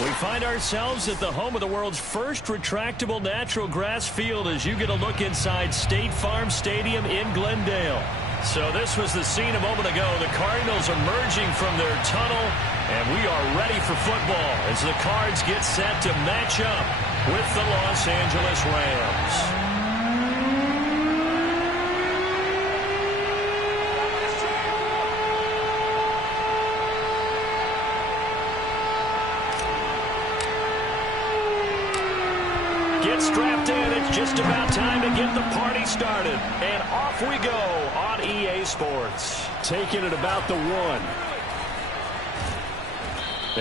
We find ourselves at the home of the world's first retractable natural grass field as you get a look inside State Farm Stadium in Glendale. So this was the scene a moment ago. The Cardinals emerging from their tunnel, and we are ready for football as the Cards get set to match up with the Los Angeles Rams. Strapped in, it's just about time to get the party started. And off we go on EA Sports. Taking it about the 1.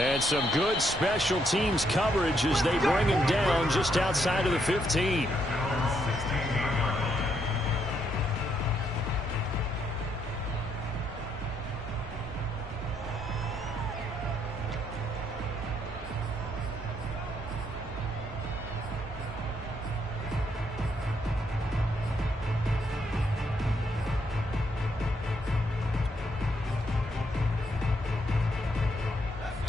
And some good special teams coverage as they bring him down just outside of the 15.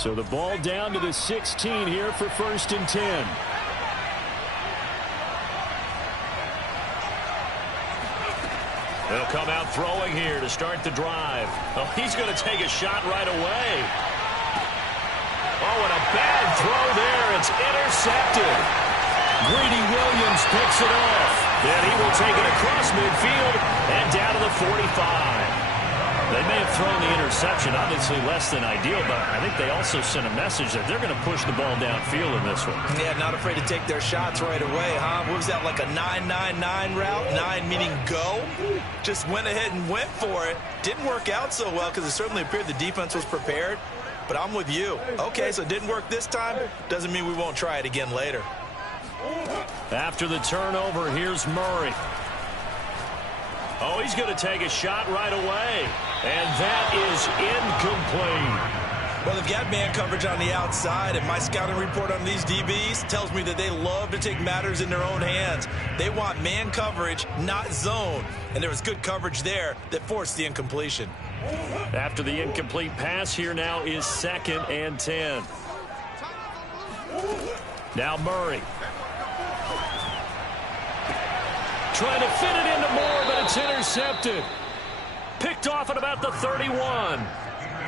So the ball down to the 16 here for 1st and 10. They'll come out throwing here to start the drive. Oh, he's going to take a shot right away. Oh, and a bad throw there. It's intercepted. Greedy Williams picks it off. Then he will take it across midfield and down to the 45. They may have thrown the interception, obviously less than ideal, but I think they also sent a message that they're going to push the ball downfield in this one. Yeah, not afraid to take their shots right away, huh? What was that, like a 9-9-9 route? 9 meaning go? Just went ahead and went for it. Didn't work out so well because it certainly appeared the defense was prepared, but I'm with you. Okay, so it didn't work this time. Doesn't mean we won't try it again later. After the turnover, here's Murray. Oh, he's going to take a shot right away. And that is incomplete. Well, they've got man coverage on the outside, and my scouting report on these DBs tells me that they love to take matters in their own hands. They want man coverage, not zone. And there was good coverage there that forced the incompletion. After the incomplete pass, here now is 2nd and 10. Now Murray. Trying to fit it into Moore, but it's intercepted. Picked off at about the 31.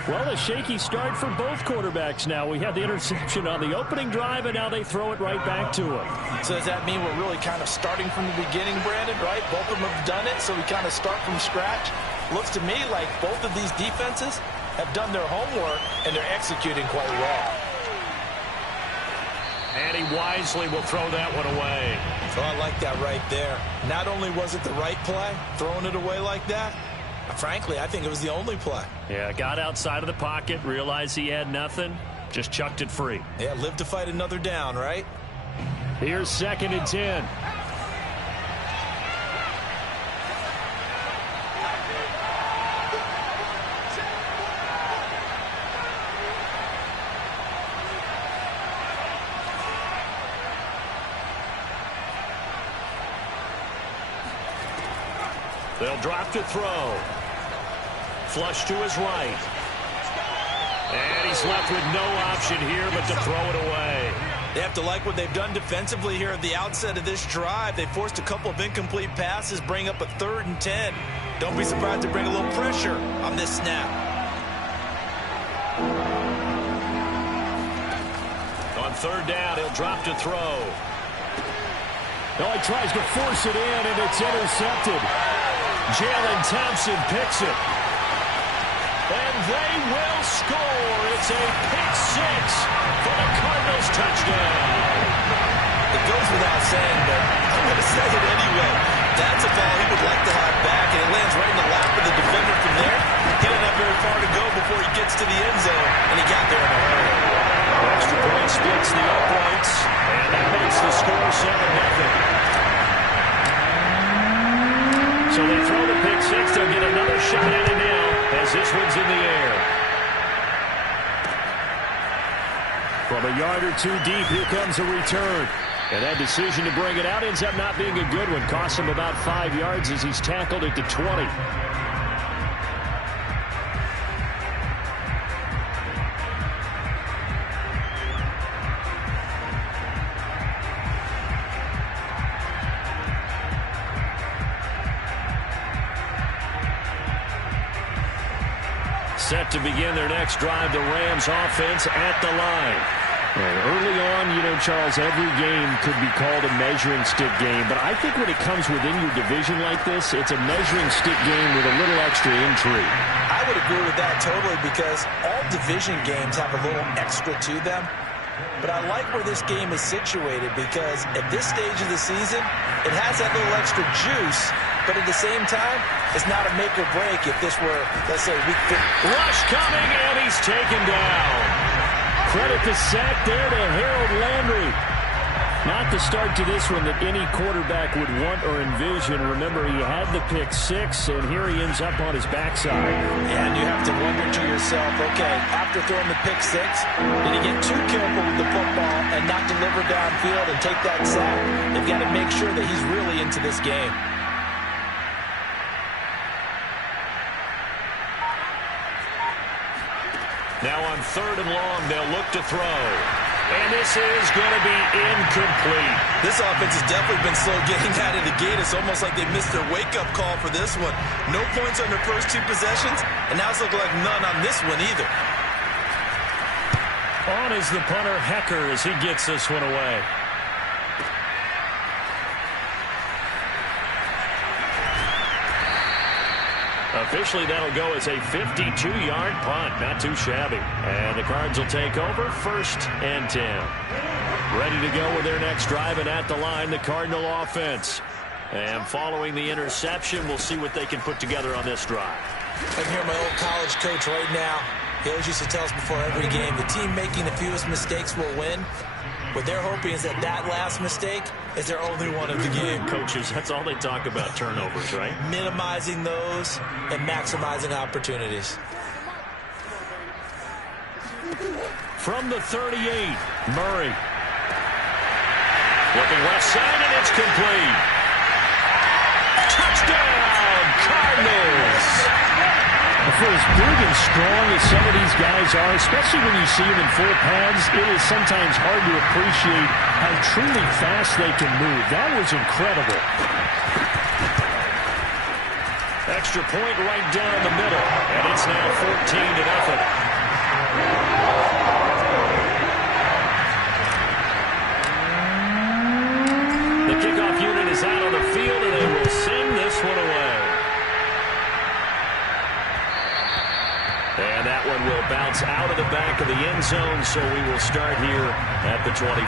Well, a shaky start for both quarterbacks now. We had the interception on the opening drive, and now they throw it right back to him. So does that mean we're really kind of starting from the beginning, Brandon, right? Both of them have done it, so we kind of start from scratch. Looks to me like both of these defenses have done their homework, and they're executing quite well. And he wisely will throw that one away. So I like that right there. Not only was it the right play, throwing it away like that, frankly, I think it was the only play. Yeah, got outside of the pocket, realized he had nothing, just chucked it free. Yeah, live to fight another down, right? Here's 2nd and 10. They'll drop to throw. Flush to his right. And he's left with no option here but to throw it away. They have to like what they've done defensively here at the outset of this drive. They forced a couple of incomplete passes, bring up a 3rd and 10. Don't be surprised to bring a little pressure on this snap. On 3rd down, he'll drop to throw. Oh, he tries to force it in, and it's intercepted. Jalen Thompson picks it. And they will score. It's a pick 6 for the Cardinals touchdown. It goes without saying, but I'm going to say it anyway. That's a ball he would like to have back, and it lands right in the lap of the defender from there. He doesn't have very far to go before he gets to the end zone, and he got there in a hurry. Extra point splits the uprights, and that makes the score 7-0. So they throw the pick 6. They'll get another shot at it now as this one's in the air. From a yard or 2 deep, here comes a return. And that decision to bring it out ends up not being a good one. Costs him about 5 yards as he's tackled at the 20. Set to begin their next drive, the Rams offense at the line. And early on, Charles, every game could be called a measuring stick game. But I think when it comes within your division like this, it's a measuring stick game with a little extra intrigue. I would agree with that totally, because all division games have a little extra to them. But I like where this game is situated, because at this stage of the season, it has that little extra juice. But at the same time, it's not a make or break if this were, let's say, week 50. Rush coming, and he's taken down. Credit the sack there to Harold Landry. Not the start to this one that any quarterback would want or envision. Remember, he had the pick six, and here he ends up on his backside. And you have to wonder to yourself, okay, after throwing the pick six, did he get too careful with the football and not deliver downfield and take that sack? They've got to make sure that he's really into this game. Now on 3rd and long, they'll look to throw. And this is going to be incomplete. This offense has definitely been slow getting out of the gate. It's almost like they missed their wake-up call for this one. No points on their first 2 possessions, and now it's looking like none on this one either. On is the punter, Hecker, as he gets this one away. Officially, that'll go as a 52-yard punt. Not too shabby. And the Cards will take over 1st and 10. Ready to go with their next drive, and at the line, the Cardinal offense. And following the interception, we'll see what they can put together on this drive. I'm here, my old college coach right now. He always used to tell us before every game, the team making the fewest mistakes will win. What they're hoping is that last mistake is their only one of the game. Coaches, that's all they talk about, turnovers, right? Minimizing those and maximizing opportunities. From the 38, Murray. Looking left side, and it's complete. Touchdown, Cardinals! For as big and strong as some of these guys are, especially when you see them in full pads, it is sometimes hard to appreciate how truly fast they can move. That was incredible. Extra point right down the middle, and it's now 14-0. The kickoff unit is out on the field, and they will send this one away. And that one will bounce out of the back of the end zone, so we will start here at the 25.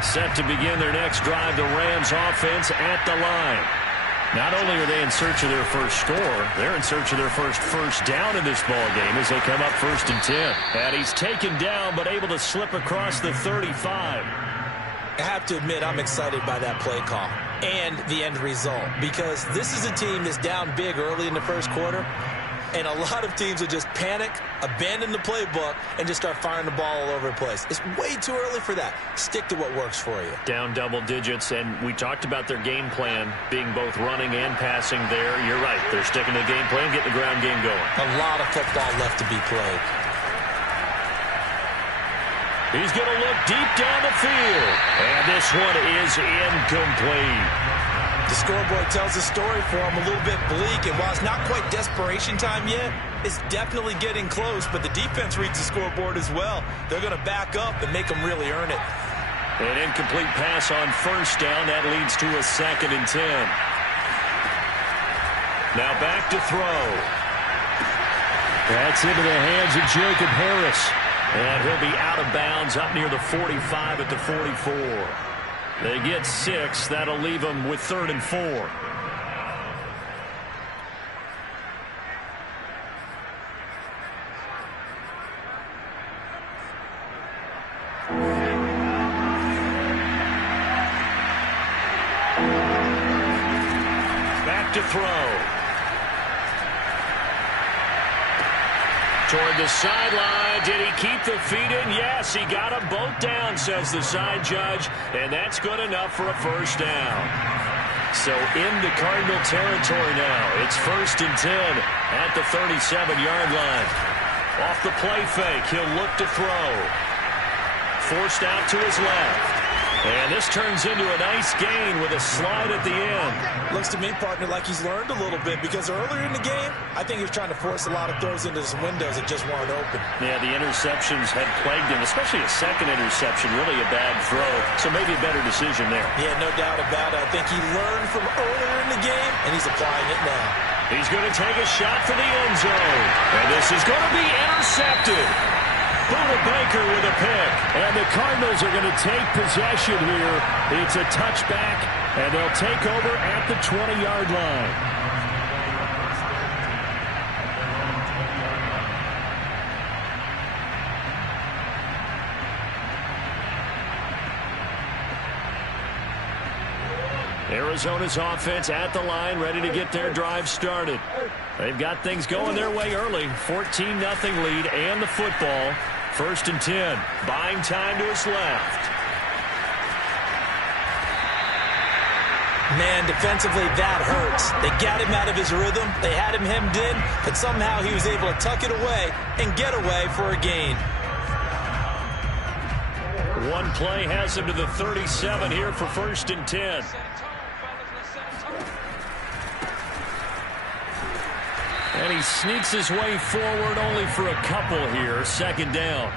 Set to begin their next drive, the Rams offense at the line. Not only are they in search of their first score, they're in search of their first down in this ball game as they come up 1st and 10. And he's taken down but able to slip across the 35. I have to admit, I'm excited by that play call and the end result, because this is a team that's down big early in the first quarter, and a lot of teams will just panic, abandon the playbook, and just start firing the ball all over the place. It's way too early for that. Stick to what works for you. Down double digits, and we talked about their game plan being both running and passing there. You're right. They're sticking to the game plan, getting the ground game going. A lot of football left to be played. He's going to look deep down the field, and this one is incomplete. The scoreboard tells the story for him, a little bit bleak, and while it's not quite desperation time yet, it's definitely getting close, but the defense reads the scoreboard as well. They're going to back up and make them really earn it. An incomplete pass on 1st down. That leads to a 2nd and 10. Now back to throw. That's into the hands of Jacob Harris. And he'll be out of bounds up near the 45 at the 44. They get 6. That'll leave them with 3rd and 4. Back to throw. Toward the sideline. Did he keep the feet in? Yes, he got them both down, says the side judge, and that's good enough for a 1st down. So into Cardinal territory now. It's 1st and 10 at the 37-yard line. Off the play fake, he'll look to throw. Forced out to his left. And this turns into a nice gain with a slide at the end. Looks to me, partner, like he's learned a little bit, because earlier in the game, I think he was trying to force a lot of throws into some windows that just weren't open. Yeah, the interceptions had plagued him, especially a second interception, really a bad throw. So maybe a better decision there. Yeah, no doubt about it. I think he learned from earlier in the game, and he's applying it now. He's going to take a shot for the end zone. And this is going to be intercepted. Buda Baker with a pick. And the Cardinals are going to take possession here. It's a touchback, and they'll take over at the 20-yard line. Arizona's offense at the line, ready to get their drive started. They've got things going their way early. 14-0 lead and the football. 1st and 10. Buying time to his left. Man, defensively, that hurts. They got him out of his rhythm. They had him hemmed in, but somehow he was able to tuck it away and get away for a gain. One play has him to the 37 here for 1st and 10. And he sneaks his way forward only for a couple here. 2nd down.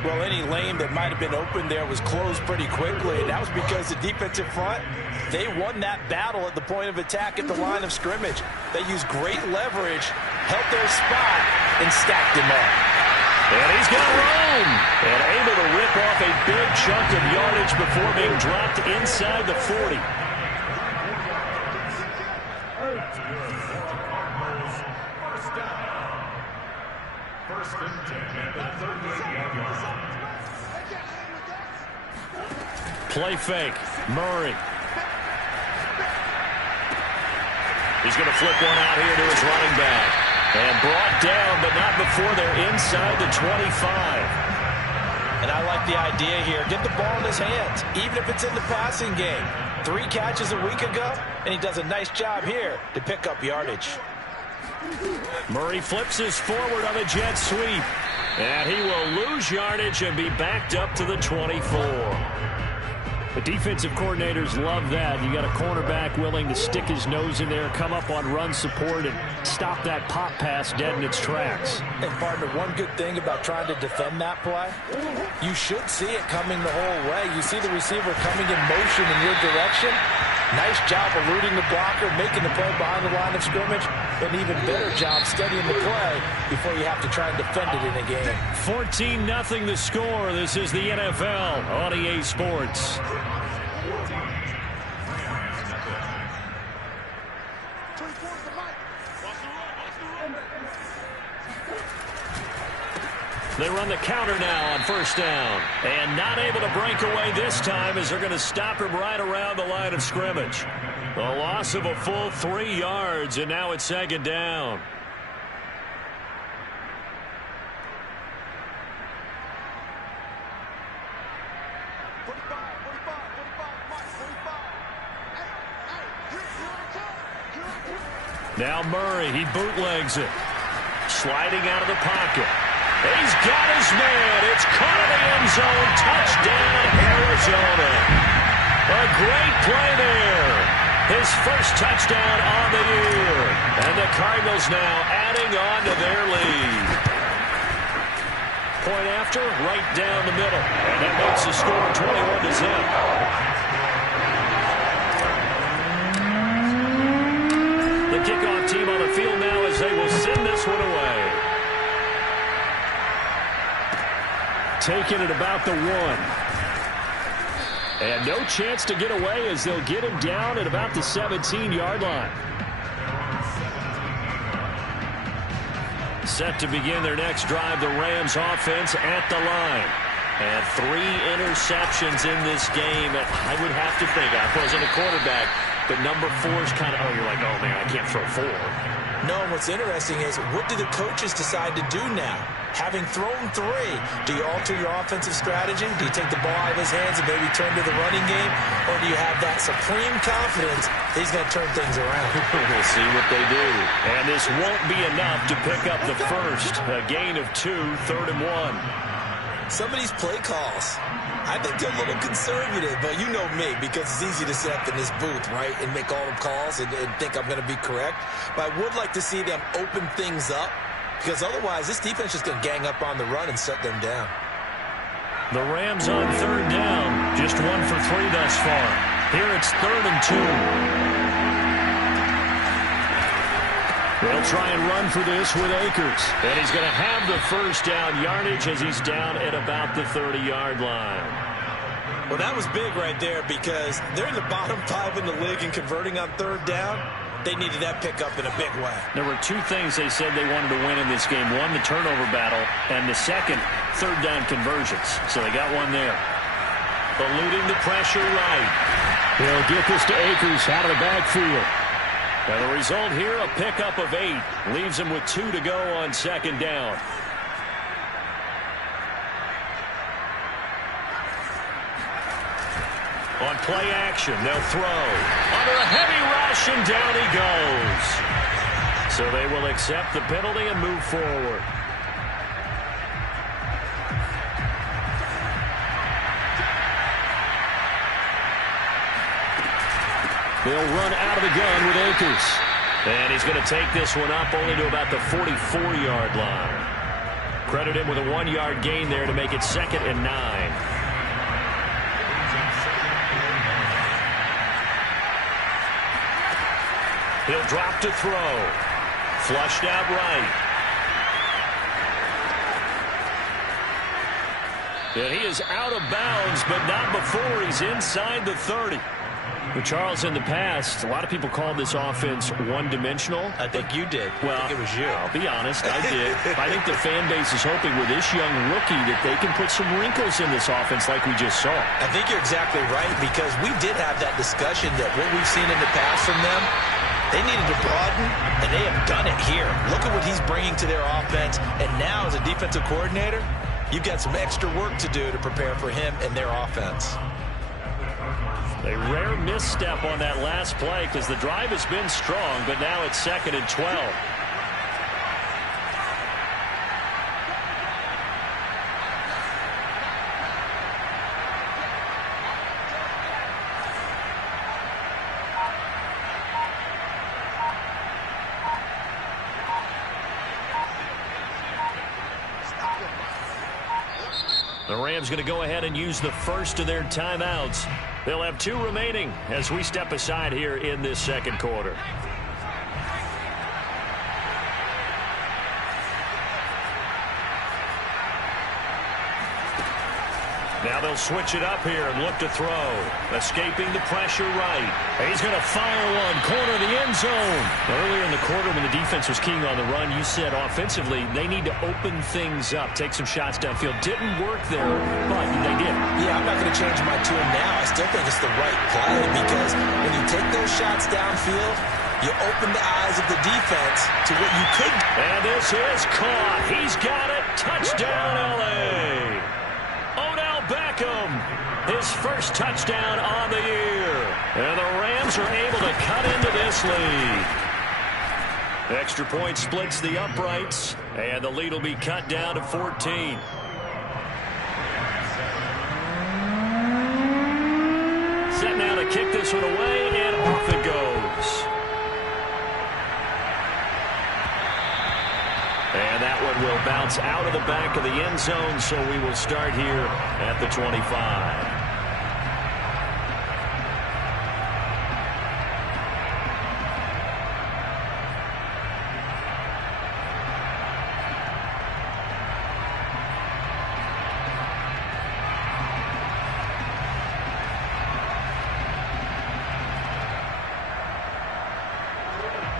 Well, any lane that might have been open there was closed pretty quickly, and that was because the defensive front, they won that battle at the point of attack at the line of scrimmage. They used great leverage, held their spot, and stacked him up. And he's got room. And able to rip off a big chunk of yardage before being dropped inside the 40. Play fake. Murray. He's going to flip one out here to his running back. And brought down, but not before they're inside the 25. And I like the idea here. Get the ball in his hands, even if it's in the passing game. 3 catches a week ago, and he does a nice job here to pick up yardage. Murray flips his forward on a jet sweep. And he will lose yardage and be backed up to the 24. The defensive coordinators love that. You got a cornerback willing to stick his nose in there, come up on run support, and stop that pop pass dead in its tracks. And, partner, one good thing about trying to defend that play, you should see it coming the whole way. You see the receiver coming in motion in your direction. Nice job eluding the blocker, making the play behind the line of scrimmage. An even better job studying the play before you have to try and defend it in a game. 14-0 the score. This is the NFL on EA Sports. They run the counter now on 1st down. And not able to break away this time as they're going to stop him right around the line of scrimmage. The loss of a full 3 yards, and now it's 2nd down. Now Murray, he bootlegs it. Sliding out of the pocket. He's got his man. It's caught in the end zone. Touchdown, Arizona. A great play there. His first touchdown on the year. And the Cardinals now adding on to their lead. Point after, right down the middle. And that makes the score 21-0. The kickoff team on the field now as they will send this one away. Taking it about the 1. And no chance to get away as they'll get him down at about the 17-yard line. Set to begin their next drive, the Rams offense at the line. And 3 interceptions in this game. I would have to think, I wasn't a quarterback, but number 4 is kind of, oh, you're like, oh, man, I can't throw 4. No, what's interesting is what do the coaches decide to do now? Having thrown 3, do you alter your offensive strategy? Do you take the ball out of his hands and maybe turn to the running game? Or do you have that supreme confidence that he's going to turn things around? We'll see what they do. And this won't be enough to pick up the first. A gain of 2, 3rd and 1. Some of these play calls, I think they're a little conservative, but you know me, because it's easy to sit up in this booth, right, and make all the calls and think I'm going to be correct. But I would like to see them open things up, because otherwise this defense is going to gang up on the run and shut them down. The Rams on 3rd down, just 1 for 3 thus far. Here it's 3rd and 2. They'll try and run for this with Akers. And he's going to have the first down yardage as he's down at about the 30-yard line. Well, that was big right there because they're in the bottom 5 in the league and converting on 3rd down. They needed that pickup in a big way. There were 2 things they said they wanted to win in this game. One, the turnover battle, and the second, 3rd down conversions. So they got one there. Eluding the pressure right. They'll get this to Akers out of the backfield. And the result here, a pickup of 8. Leaves him with 2 to go on 2nd down. On play action, they'll throw. Under a heavy rush, and down he goes. So they will accept the penalty and move forward. They'll run out of the gun with Akers. And he's going to take this one up only to about the 44-yard line. Credit him with a 1-yard gain there to make it 2nd and 9. He'll drop to throw. Flushed out right. And he is out of bounds, but not before he's inside the 30. Well, Charles, in the past, a lot of people called this offense one-dimensional. I think you did. Well, I think it was you. I'll be honest, I did. I think the fan base is hoping with this young rookie that they can put some wrinkles in this offense like we just saw. I think you're exactly right because we did have that discussion that what we've seen in the past from them, they needed to broaden, and they have done it here. Look at what he's bringing to their offense, and now as a defensive coordinator, you've got some extra work to do to prepare for him and their offense. A rare misstep on that last play because the drive has been strong, but now it's 2nd and 12. The Rams going to go ahead and use the first of their timeouts. They'll have 2 remaining as we step aside here in this 2nd quarter. Now they'll switch it up here and look to throw. Escaping the pressure right. He's going to fire one. Corner of the end zone. Earlier in the quarter when the defense was keying on the run, you said offensively they need to open things up, take some shots downfield. Didn't work there, but they did. Yeah, I'm not going to change my tune now. I still think it's the right play because when you take those shots downfield, you open the eyes of the defense to what you could. And this is caught. He's got it. Touchdown, L.A. Beckham, his first touchdown on the year. And the Rams are able to cut into this lead. Extra point splits the uprights, and the lead will be cut down to 14. Set now to kick this one away, and off it goes. And that one will bounce out of the back of the end zone, so we will start here at the 25.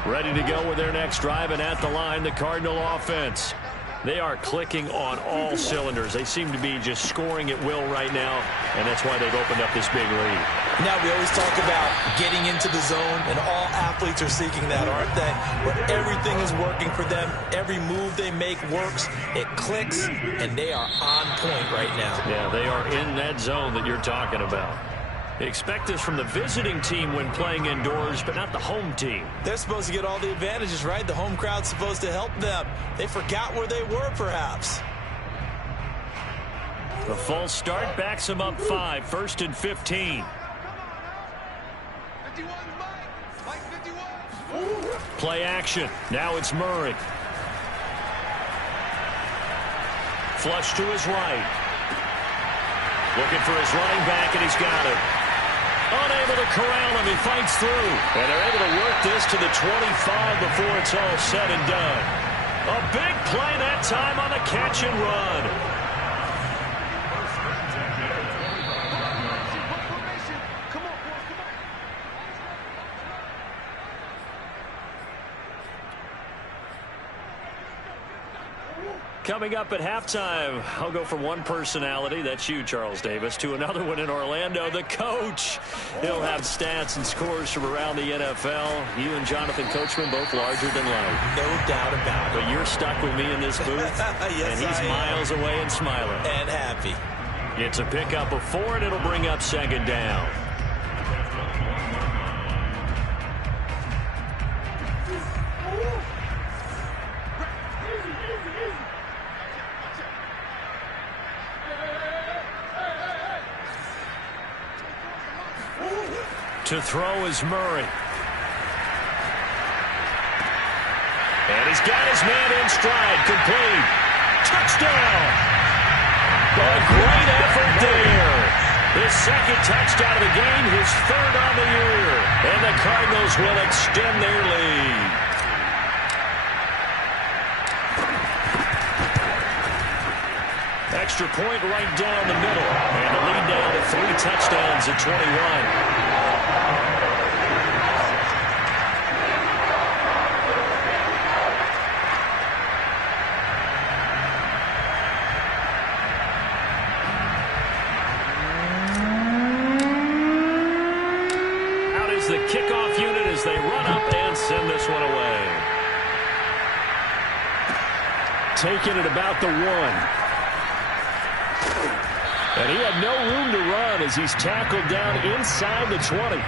Ready to go with their next drive, and at the line, the Cardinal offense. They are clicking on all cylinders. They seem to be just scoring at will right now, and that's why they've opened up this big lead. Now, we always talk about getting into the zone, and all athletes are seeking that, aren't they? Where everything is working for them. Every move they make works. It clicks, and they are on point right now. Yeah, they are in that zone that you're talking about. They expect this from the visiting team when playing indoors, but not the home team. They're supposed to get all the advantages, right? The home crowd's supposed to help them. They forgot where they were, perhaps. The false start backs them up 5, 1st and 15. Play action. Now it's Murray. Flush to his right. Looking for his running back, and he's got it. Unable to corral him. He fights through. And they're able to work this to the 25 before it's all said and done. A big play that time on the catch and run. Coming up at halftime, I'll go from one personality, that's you, Charles Davis, to another one in Orlando, the coach. He'll have stats and scores from around the NFL. You and Jonathan Coachman both larger than life. No doubt about it. But you're stuck with me in this booth, yes, and he's miles away and smiling. And happy. It's a pickup of 4, and it'll bring up 2nd down. To throw is Murray. And he's got his man in stride. Complete. Touchdown. A great effort there. His 2nd touchdown of the game, his 3rd on the year. And the Cardinals will extend their lead. Extra point right down the middle. And the lead down to 3 touchdowns at 21. The kickoff unit as they run up and send this one away. Taking it about the 1. And he had no room to run as he's tackled down inside the 20.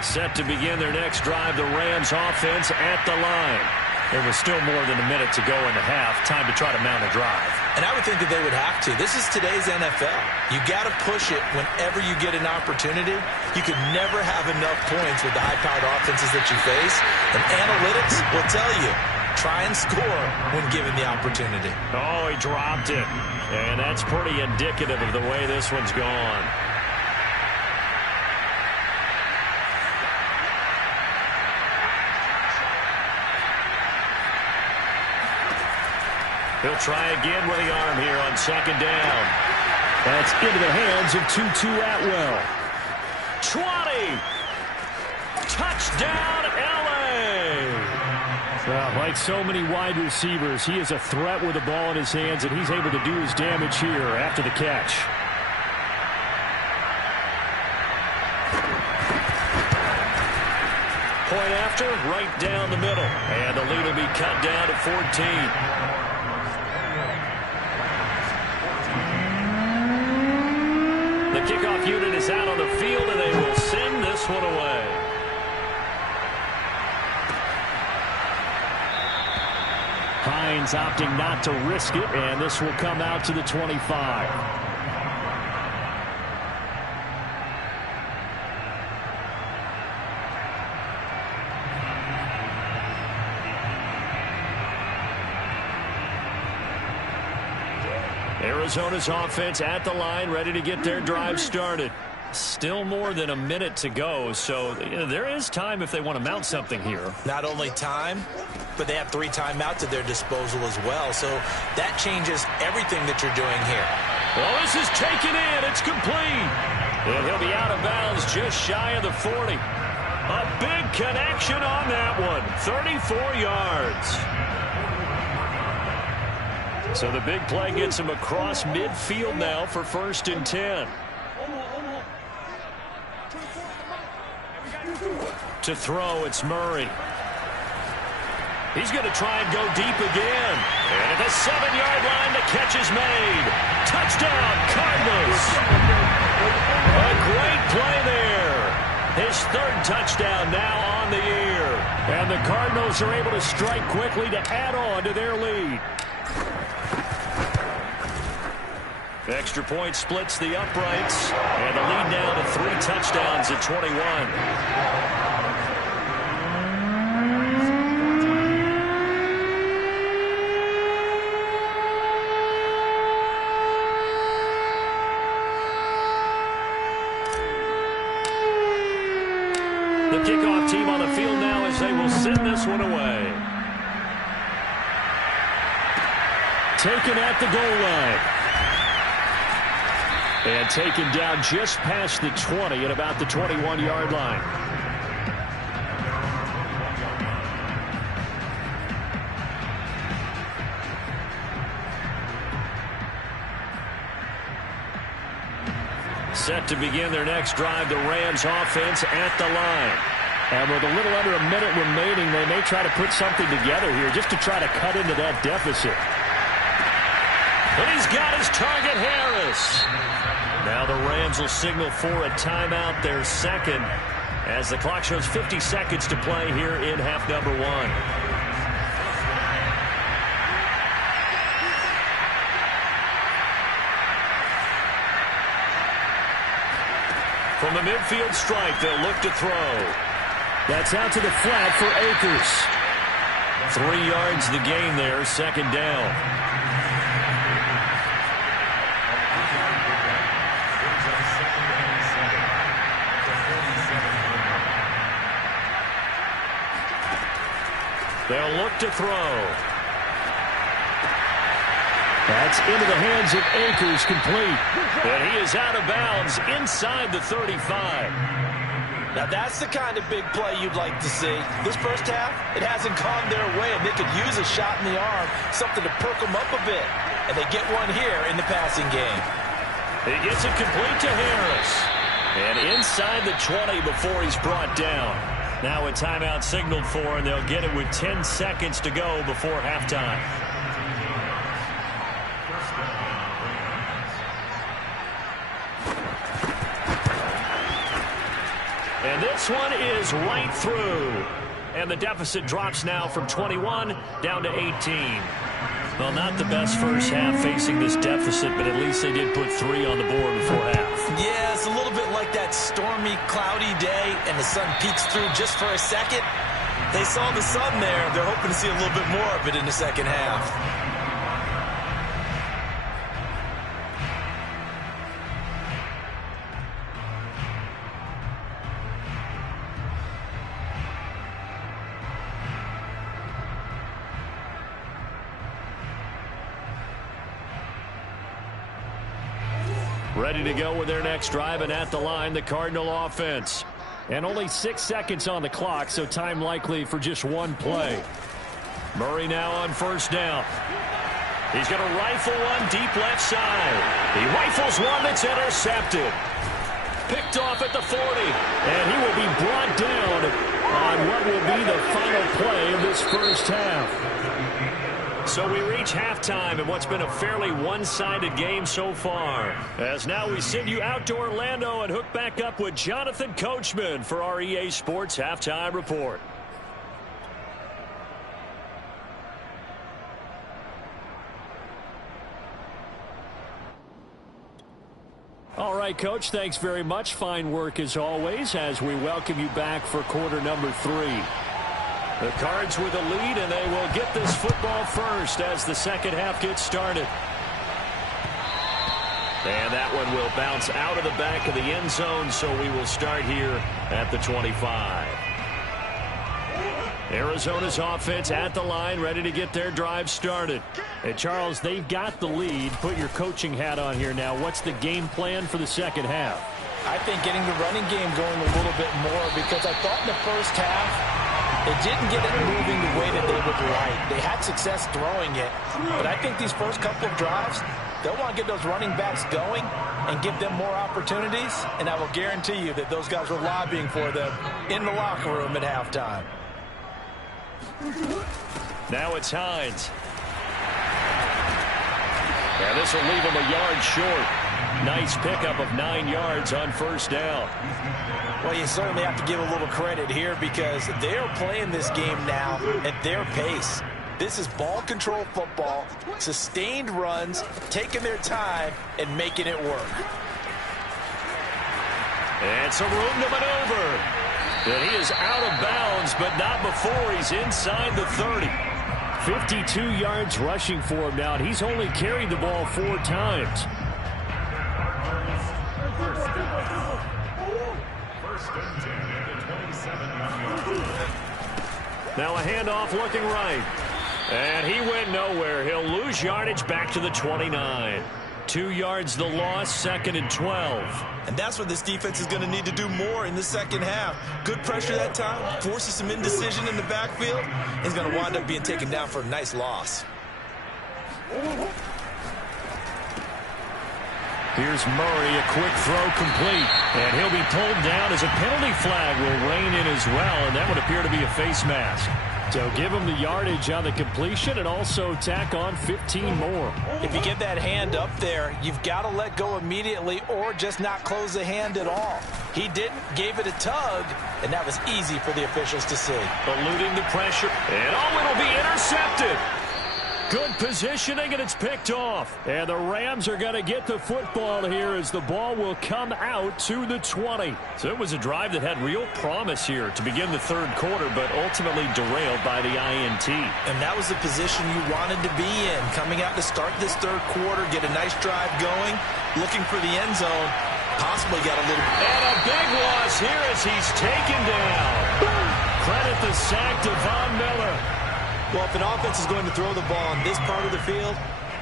Set to begin their next drive, the Rams offense at the line. There was still more than a minute to go in the half. Time to try to mount a drive. And I would think that they would have to. This is today's NFL. You got to push it whenever you get an opportunity. You could never have enough points with the high-powered offenses that you face. And analytics will tell you, try and score when given the opportunity. Oh, he dropped it. And that's pretty indicative of the way this one's gone. He'll try again with the arm here on 2nd down. That's into the hands of Tutu Atwell. 20! Touchdown, L.A.! Well, like so many wide receivers, he is a threat with the ball in his hands, and he's able to do his damage here after the catch. Point after, right down the middle. And the lead will be cut down to 14. The kickoff unit is out on the field, and they will send this one away. Hines opting not to risk it, and this will come out to the 25. Arizona's offense at the line, ready to get their drive started. Still more than a minute to go, so there is time if they want to mount something here. Not only time, but they have 3 timeouts at their disposal as well. So that changes everything that you're doing here. Well, this is taken in. It's complete. And he'll be out of bounds just shy of the 40. A big connection on that one. 34 yards. So the big play gets him across midfield now for 1st and 10. To throw, it's Murray. He's going to try and go deep again. And at the 7-yard line, the catch is made. Touchdown, Cardinals. A great play there. His 3rd touchdown now on the year. And the Cardinals are able to strike quickly to add on to their lead. Extra point splits the uprights. And the lead now to 3 touchdowns at 21. The kickoff team on the field now as they will send this one away. Taken at the goal line. And taken down just past the 20 at about the 21-yard line. Set to begin their next drive, the Rams offense at the line. And with a little under a minute remaining, they may try to put something together here just to try to cut into that deficit. And he's got his target, Harris. Now the Rams will signal for a timeout, their 2nd, as the clock shows 50 seconds to play here in half number 1. From the midfield stripe, they'll look to throw. That's out to the flat for Akers. 3 yards the gain there, 2nd down. They'll look to throw. That's into the hands of Akers, complete. And he is out of bounds inside the 35. Now that's the kind of big play you'd like to see. This first half, it hasn't gone their way, and they could use a shot in the arm, something to perk them up a bit. And they get one here in the passing game. He gets it complete to Harris. And inside the 20 before he's brought down. Now a timeout signaled for, and they'll get it with 10 seconds to go before halftime. And this one is right through. And the deficit drops now from 21 down to 18. Well, not the best first half facing this deficit, but at least they did put 3 on the board before half. Yeah, it's a little bit like that stormy, cloudy day, and the sun peeks through just for a second. They saw the sun there. They're hoping to see a little bit more of it in the second half. Ready to go with their next drive, and at the line, the Cardinal offense. And only 6 seconds on the clock, so time likely for just one play. Murray now on 1st down. He's going to rifle one deep left side. He rifles one that's intercepted. Picked off at the 40. And he will be brought down on what will be the final play of this first half. So we reach halftime in what's been a fairly one-sided game so far. As now we send you out to Orlando and hook back up with Jonathan Coachman for our EA Sports Halftime Report. All right, Coach, thanks very much. Fine work as always as we welcome you back for quarter number 3. The Cards with a lead, and they will get this football first as the second half gets started. And that one will bounce out of the back of the end zone, so we will start here at the 25. Arizona's offense at the line, ready to get their drive started. And Charles, they've got the lead. Put your coaching hat on here now. What's the game plan for the second half? I think getting the running game going a little bit more, because I thought in the first half they didn't get it moving the way that they would like. They had success throwing it, but I think these first couple of drives, they'll want to get those running backs going and give them more opportunities, and I will guarantee you that those guys were lobbying for them in the locker room at halftime. Now it's Hines. And this will leave him a yard short. Nice pickup of 9 yards on first down. Well, you certainly have to give a little credit here, because they're playing this game now at their pace. This is ball control football, sustained runs, taking their time and making it work. And some room to maneuver. And he is out of bounds, but not before he's inside the 30. 52 yards rushing for him now, and he's only carried the ball 4 times. Now a handoff looking right. And he went nowhere. He'll lose yardage back to the 29. 2 yards the loss, 2nd and 12. And that's what this defense is going to need to do more in the second half. Good pressure that time, forces some indecision in the backfield. He's going to wind up being taken down for a nice loss. Here's Murray, a quick throw complete. And he'll be pulled down as a penalty flag will rein in as well, and that would appear to be a face mask. So give him the yardage on the completion and also tack on 15 more. If you get that hand up there, you've got to let go immediately or just not close the hand at all. He didn't, gave it a tug, and that was easy for the officials to see. Eluding the pressure, and it'll be intercepted. Good positioning, and it's picked off. And the Rams are going to get the football here as the ball will come out to the 20. So it was a drive that had real promise here to begin the third quarter, but ultimately derailed by the INT. And that was the position you wanted to be in. Coming out to start this third quarter, get a nice drive going, looking for the end zone, possibly got a little... And a big loss here as he's taken down. Credit the sack to Von Miller. Well, if an offense is going to throw the ball on this part of the field,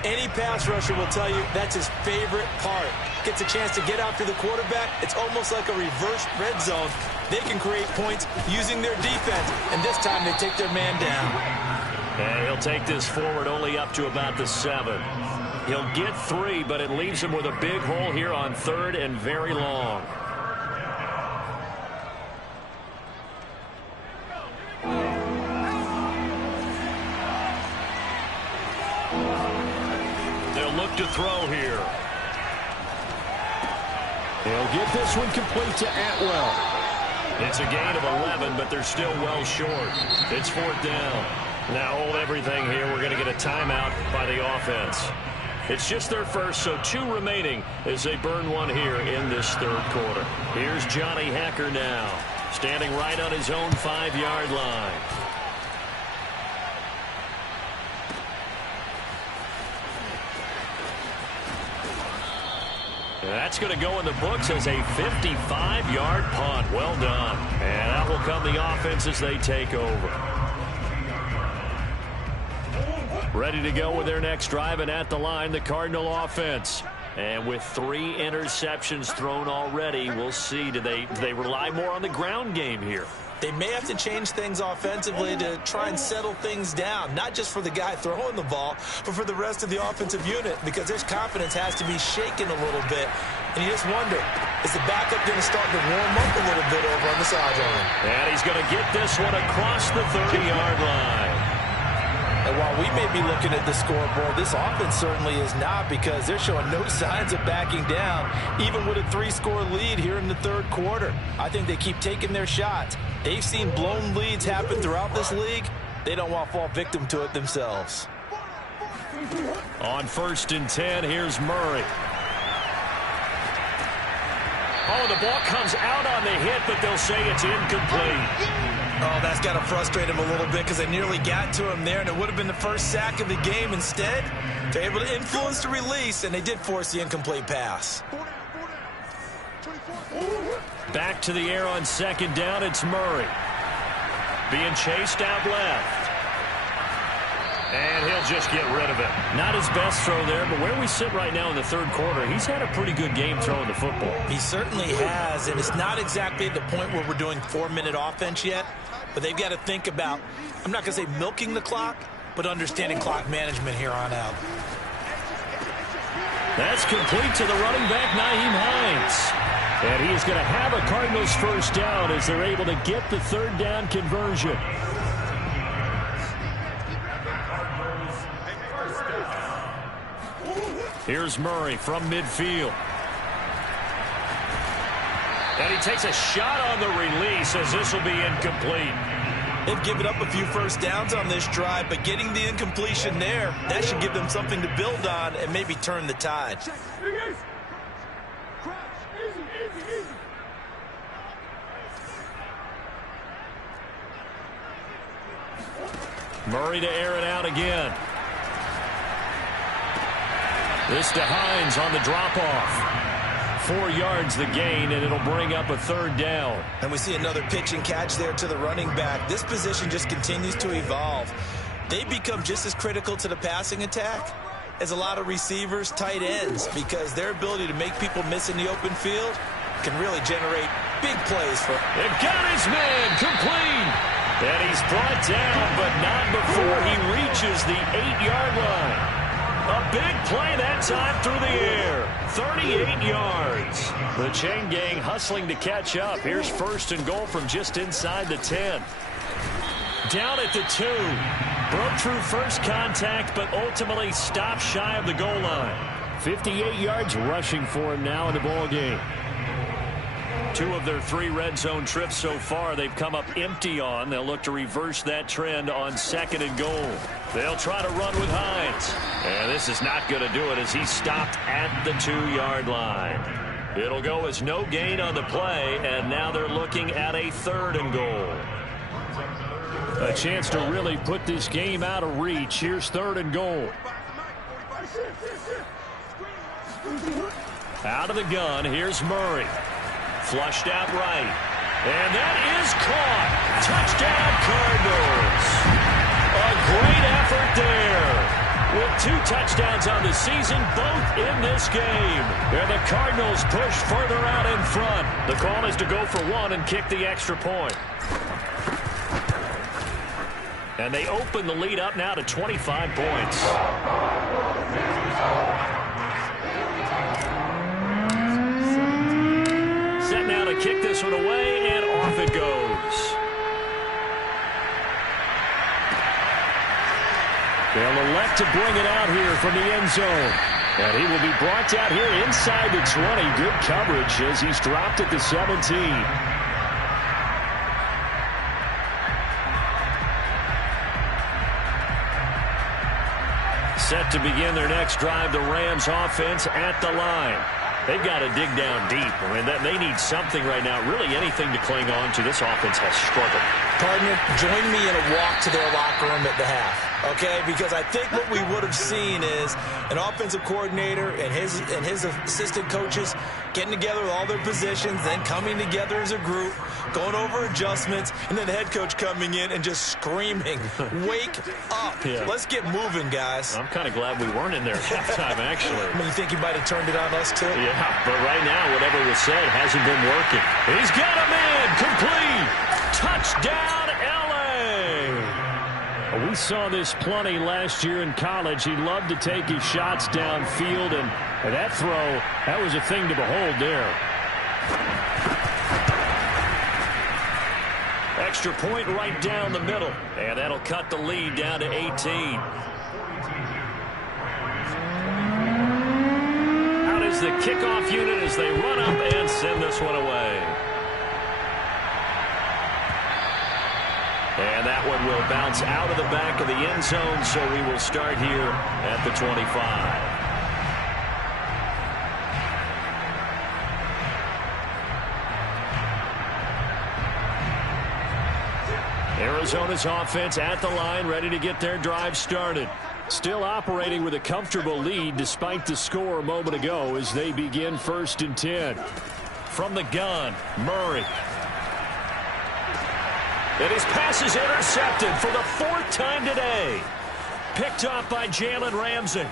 any pass rusher will tell you that's his favorite part. Gets a chance to get after the quarterback. It's almost like a reverse red zone. They can create points using their defense, and this time they take their man down. And he'll take this forward only up to about the 7. He'll get 3, but it leaves him with a big hole here on 3rd and very long. To throw here. He'll get this one complete to Atwell. It's a gain of 11, but they're still well short. It's 4th down. Now hold everything here. We're going to get a timeout by the offense. It's just their first, so 2 remaining as they burn one here in this third quarter. Here's Johnny Hecker now, standing right on his own 5-yard line. That's going to go in the books as a 55-yard punt. Well done. And out will come the offense as they take over. Ready to go with their next drive, and at the line, the Cardinal offense. And with 3 interceptions thrown already, we'll see. Do they rely more on the ground game here? They may have to change things offensively to try and settle things down, not just for the guy throwing the ball, but for the rest of the offensive unit, because their confidence has to be shaken a little bit. And you just wonder, is the backup going to start to warm up a little bit over on the sideline? And he's going to get this one across the 30-yard line. And while we may be looking at the scoreboard, this offense certainly is not, because they're showing no signs of backing down, even with a 3-score lead here in the third quarter. I think they keep taking their shots. They've seen blown leads happen throughout this league. They don't want to fall victim to it themselves. On 1st and 10, here's Murray. Oh, the ball comes out on the hit, but they'll say it's incomplete. Oh, that's got to frustrate him a little bit, because they nearly got to him there, and it would have been the first sack of the game. Instead, they're able to influence the release, and they did force the incomplete pass. Back to the air on 2nd down, it's Murray. being chased out left. And he'll just get rid of it. Not his best throw there, but where we sit right now in the third quarter, he's had a pretty good game throwing the football. He certainly has, and it's not exactly at the point where we're doing 4-minute offense yet, but they've got to think about, I'm not going to say milking the clock, but understanding clock management here on out. That's complete to the running back, Nyheim Hines. And he's going to have a Cardinals first down as they're able to get the third down conversion. Here's Murray from midfield. And he takes a shot on the release as this will be incomplete. They've given up a few first downs on this drive, but getting the incompletion there, that should give them something to build on and maybe turn the tide. Murray to air it out again. This to Hines on the drop-off. 4 yards the gain, and it'll bring up a third down. And we see another pitch and catch there to the running back. This position just continues to evolve. They become just as critical to the passing attack as a lot of receivers, tight ends, because their ability to make people miss in the open field can really generate big plays for. They've got his man complete. And he's brought down, but not before he reaches the 8-yard line. A big play that time through the air. 38 yards. The chain gang hustling to catch up. Here's first and goal from just inside the 10. Down at the 2. Broke through first contact, but ultimately stopped shy of the goal line. 58 yards rushing for him now in the ball game. 2 of their 3 red zone trips so far they've come up empty on. They'll look to reverse that trend on second and goal. They'll try to run with Hines. And this is not going to do it as he's stopped at the 2-yard line. It'll go as no gain on the play, and now they're looking at a third and goal. A chance to really put this game out of reach. Here's third and goal. Out of the gun, here's Murray. Flushed out right. And that is caught. Touchdown, Cardinals. A great effort there. With 2 touchdowns on the season, both in this game. And the Cardinals push further out in front. The call is to go for 1 and kick the extra point. And they open the lead up now to 25 points. Set now to kick this one away, and off it goes. They'll elect to bring it out here from the end zone. And he will be brought down here inside the 20. Good coverage as he's dropped at the 17. Set to begin their next drive, the Rams offense at the line. They've got to dig down deep. I mean, they need something right now, really anything to cling on to. This offense has struggled. Partner, join me in a walk to their locker room at the half, okay? Because I think what we would have seen is an offensive coordinator and his assistant coaches getting together with all their positions, then coming together as a group, going over adjustments, and then the head coach coming in and just screaming, wake up. Yeah. Let's get moving, guys. I'm kind of glad we weren't in there at halftime, actually. I mean, you think he might have turned it on us, too? Yeah, but right now, whatever was said hasn't been working. He's got a man complete. Touchdown, L.A. We saw this plenty last year in college. He loved to take his shots downfield, and that throw, that was a thing to behold there. Extra point right down the middle, and that'll cut the lead down to 18. Out is the kickoff unit as they run up and send this one away. And that one will bounce out of the back of the end zone, so we will start here at the 25. Arizona's offense at the line, ready to get their drive started. Still operating with a comfortable lead despite the score a moment ago as they begin 1st and 10. From the gun, Murray. And his pass is intercepted for the 4th time today. Picked off by Jalen Ramsey.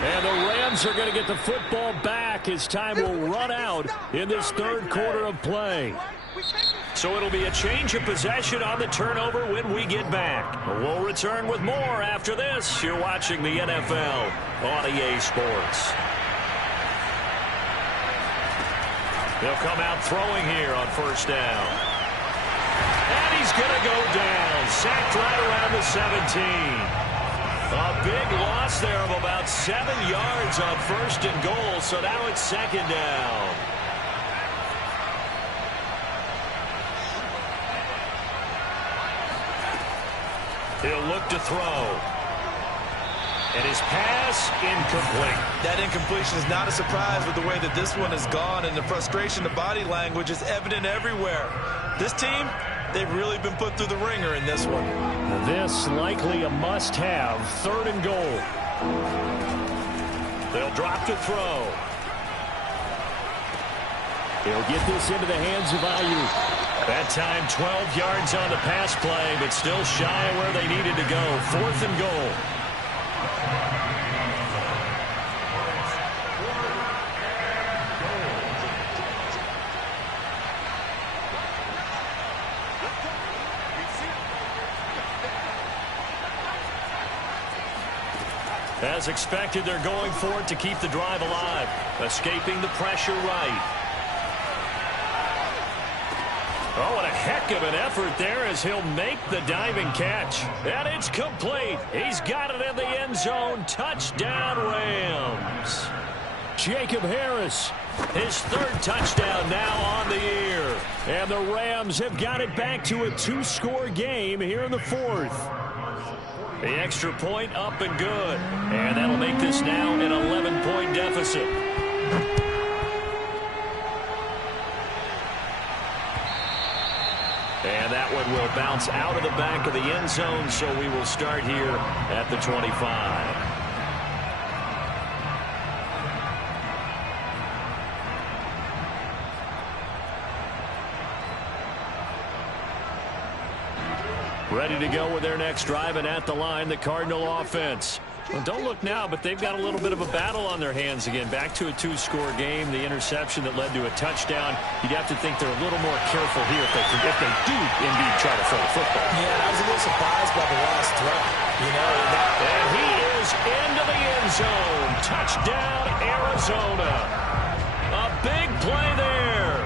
And the Rams are going to get the football back as time will run out in this 3rd quarter of play. So it'll be a change of possession on the turnover when we get back. We'll return with more after this. You're watching the NFL on EA Sports. They'll come out throwing here on 1st down. And he's going to go down. Sacked right around the 17. A big loss there of about 7 yards on 1st and goal, so now it's 2nd down. He'll look to throw. And his pass incomplete. That incompletion is not a surprise with the way that this one has gone, and the frustration, the body language is evident everywhere. This team, they've really been put through the ringer in this one. This likely a must-have, 3rd and goal. They'll drop to throw. He'll get this into the hands of Ayuk. That time 12 yards on the pass play, but still shy of where they needed to go. 4th and goal. As expected, they're going for it to keep the drive alive. Escaping the pressure right. Oh, what a heck of an effort there as he'll make the diving catch. And it's complete. He's got it in the end zone. Touchdown, Rams. Jacob Harris. His 3rd touchdown now on the year. And the Rams have got it back to a 2-score game here in the 4th. The extra point up and good. And that'll make this now an 11-point deficit. And that one will bounce out of the back of the end zone, so we will start here at the 25. Ready to go with their next drive, and at the line, the Cardinal offense. Well, don't look now, but they've got a little bit of a battle on their hands again. Back to a 2-score game. The interception that led to a touchdown. You'd have to think they're a little more careful here if they do indeed try to throw the football. Yeah, I was a little surprised by the last throw. And he is into the end zone. Touchdown, Arizona. A big play there.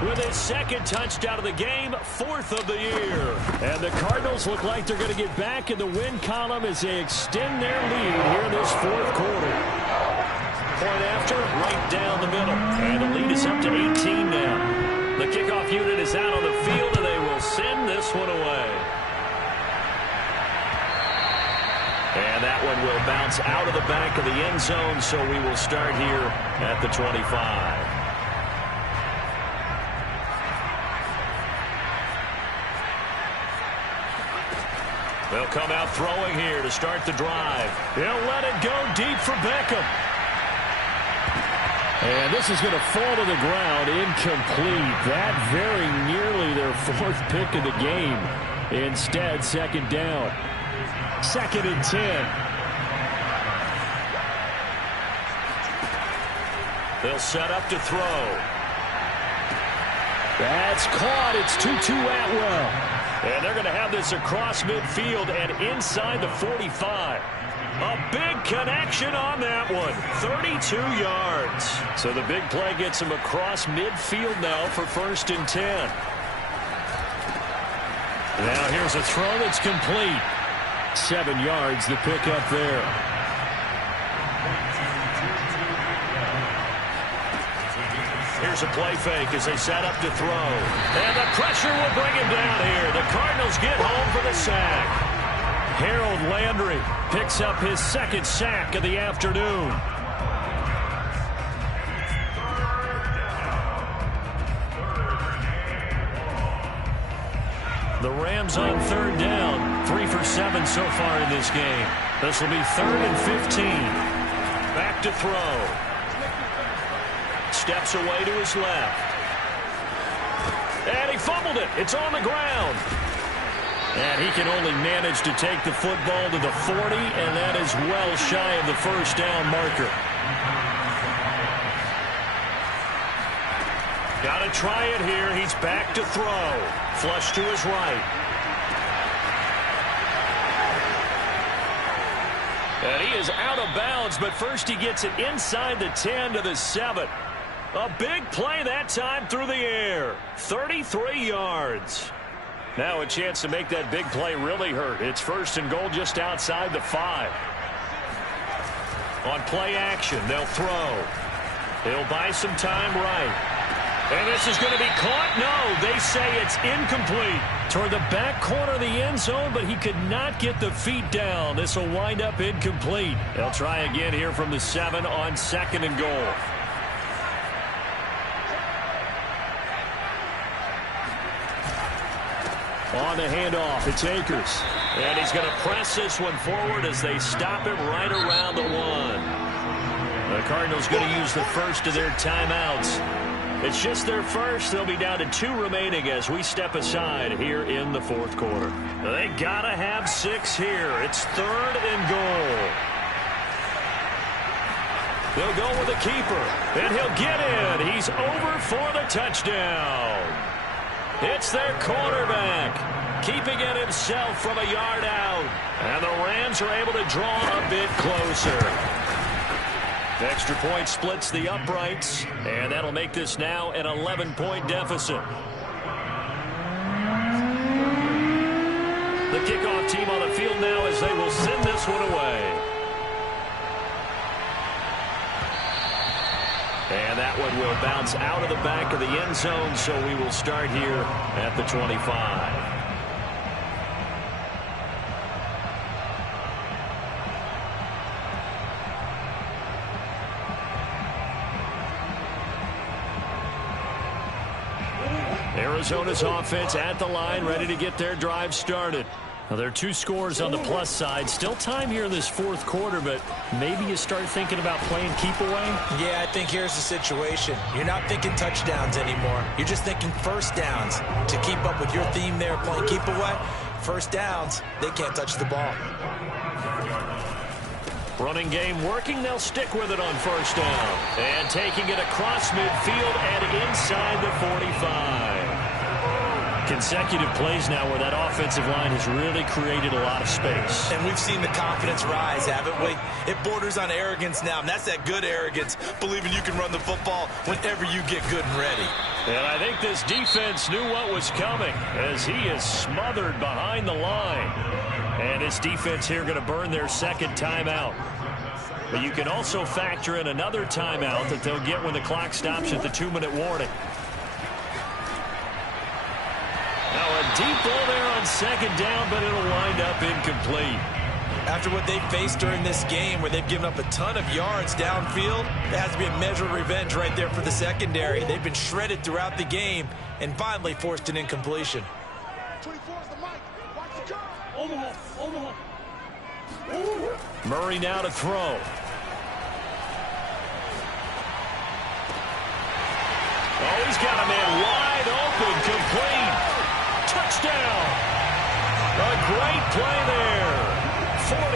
With his 2nd touchdown of the game, 4th of the year. And the Cardinals look like they're going to get back in the win column as they extend their lead here in this 4th quarter. Point after, right down the middle. And the lead is up to 18 now. The kickoff unit is out on the field, and they will send this one away. And that one will bounce out of the back of the end zone, so we will start here at the 25. They'll come out throwing here to start the drive. They'll let it go deep for Beckham. And this is going to fall to the ground, incomplete. That very nearly their 4th pick of the game. Instead, 2nd down. 2nd and 10. They'll set up to throw. That's caught. It's Tutu Atwell. And they're going to have this across midfield and inside the 45. A big connection on that one. 32 yards. So the big play gets him across midfield now for 1st and 10. Now here's a throw that's complete. 7 yards, the pickup there. Here's a play fake as they set up to throw. And the pressure will bring him down here. The Cardinals get home for the sack. Harold Landry picks up his 2nd sack of the afternoon. The Rams on 3rd down. 3 for 7 so far in this game. This will be 3rd and 15. Back to throw. Steps away to his left. And he fumbled it. It's on the ground. And he can only manage to take the football to the 40, and that is well shy of the first down marker. Got to try it here. He's back to throw. Flush to his right. And he is out of bounds, but first he gets it inside the 10 to the 7. A big play that time through the air. 33 yards. Now a chance to make that big play really hurt. It's first and goal just outside the 5. On play action, they'll throw. He'll buy some time right. And this is going to be caught. No, they say it's incomplete. Toward the back corner of the end zone, but he could not get the feet down. This will wind up incomplete. They'll try again here from the 7 on second and goal. On the handoff, it's Akers. And he's going to press this one forward as they stop him right around the 1. The Cardinals going to use the first of their timeouts. It's just their first. They'll be down to 2 remaining as we step aside here in the fourth quarter. They got to have 6 here. It's third and goal. They'll go with the keeper, and he'll get in. He's over for the touchdown. It's their quarterback, keeping it himself from a yard out. And the Rams are able to draw a bit closer. Extra point splits the uprights, and that'll make this now an 11-point deficit. The kickoff team on the field now as they will send this one away. And that one will bounce out of the back of the end zone, so we will start here at the 25. Arizona's offense at the line, ready to get their drive started. Now, there are 2 scores on the plus side. Still time here in this fourth quarter, but maybe you start thinking about playing keep away? Yeah, I think here's the situation. You're not thinking touchdowns anymore. You're just thinking first downs. To keep up with your theme there, playing keep away, first downs, they can't touch the ball. Running game working. They'll stick with it on first down. And taking it across midfield and inside the 45. Consecutive plays now where that offensive line has really created a lot of space. And we've seen the confidence rise, haven't we? It borders on arrogance now, and that's that good arrogance, believing you can run the football whenever you get good and ready. And I think this defense knew what was coming as he is smothered behind the line. And this defense here going to burn their second timeout. But you can also factor in another timeout that they'll get when the clock stops at the 2-minute warning. Now a deep ball there on second down, but it'll wind up incomplete. After what they faced during this game where they've given up a ton of yards downfield, there has to be a measure of revenge right there for the secondary. They've been shredded throughout the game and finally forced an incompletion. 24 is the mic. Watch the curve. Omaha. Murray now to throw. Oh, he's got a man wide open, complete. Touchdown. A great play there.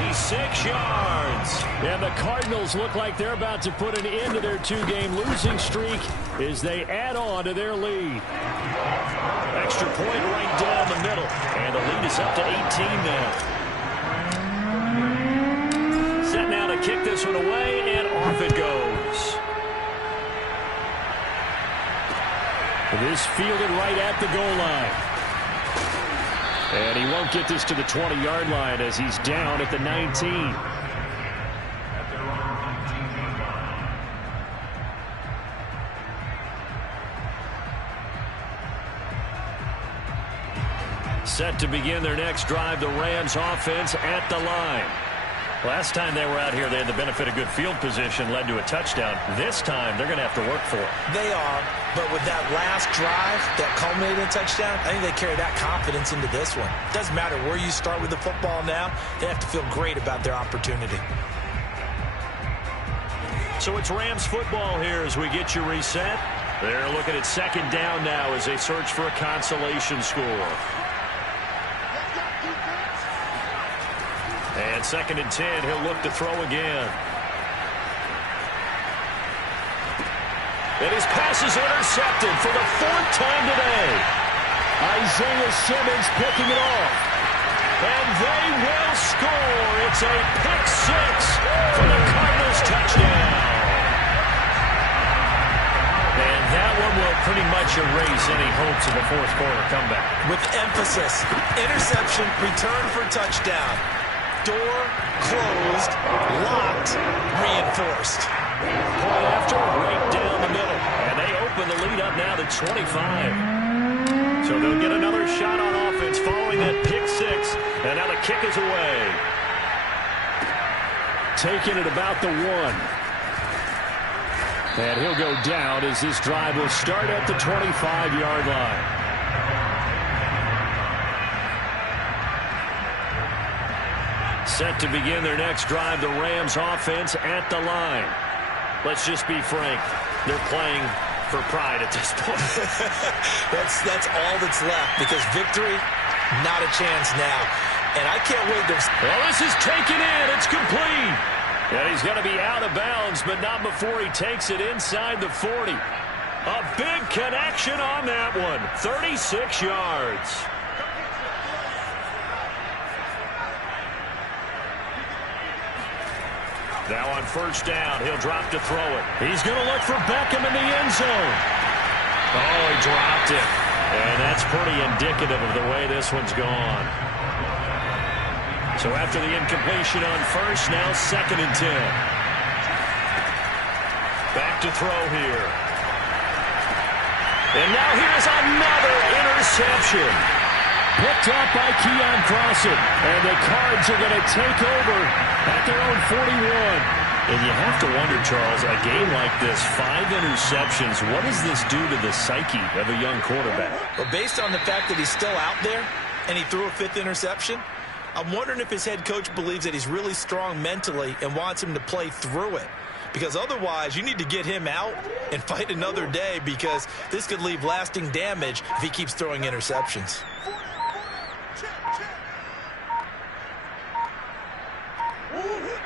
46 yards. And the Cardinals look like they're about to put an end to their 2-game losing streak as they add on to their lead. Extra point right down the middle. And the lead is up to 18 now. Set now to kick this one away, and off it goes. This fielded right at the goal line. And he won't get this to the 20-yard line as he's down at the 19. Set to begin their next drive, the Rams offense at the line. Last time they were out here, they had the benefit of good field position, led to a touchdown. This time, they're going to have to work for it. They are, but with that last drive that culminated in a touchdown, I think they carry that confidence into this one. Doesn't matter where you start with the football now, they have to feel great about their opportunity. So it's Rams football here as we get you reset. They're looking at second down now as they search for a consolation score. 2nd and 10. He'll look to throw again. And his pass is intercepted for the 4th time today. Isaiah Simmons picking it off. And they will score. It's a pick 6 for the Cardinals touchdown. And that one will pretty much erase any hopes of a 4th quarter comeback. With emphasis, interception, return for touchdown. Door closed, locked, reinforced. Play after, right down the middle. And they open the lead up now to 25. So they'll get another shot on offense following that pick 6. And now the kick is away. Taking it about the 1. And he'll go down as this drive will start at the 25-yard line. Set to begin their next drive, the Rams offense at the line. Let's just be frank. They're playing for pride at this point. That's all that's left, because victory, not a chance now. And I can't wait to... Well, this is taken in. It's complete. And he's going to be out of bounds, but not before he takes it inside the 40. A big connection on that one. 36 yards. Now on 1st down, he'll drop to throw it. He's going to look for Beckham in the end zone. Oh, he dropped it. And that's pretty indicative of the way this one's gone. So after the incompletion on 1st, now 2nd and 10. Back to throw here. And now here's another interception. Picked up by Keon Crossan. And the Cards are going to take over at their own 41. And you have to wonder, Charles, a game like this, 5 interceptions, what does this do to the psyche of a young quarterback? Well, based on the fact that he's still out there and he threw a 5th interception, I'm wondering if his head coach believes that he's really strong mentally and wants him to play through it. Because otherwise, you need to get him out and fight another day, because this could leave lasting damage if he keeps throwing interceptions.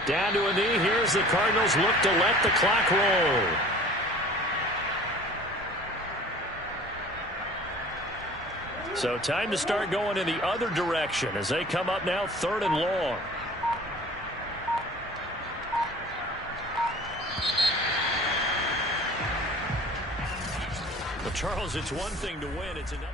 Down to a knee. Here's the Cardinals look to let the clock roll. So time to start going in the other direction as they come up now 3rd and long. But Charles, it's one thing to win. It's another.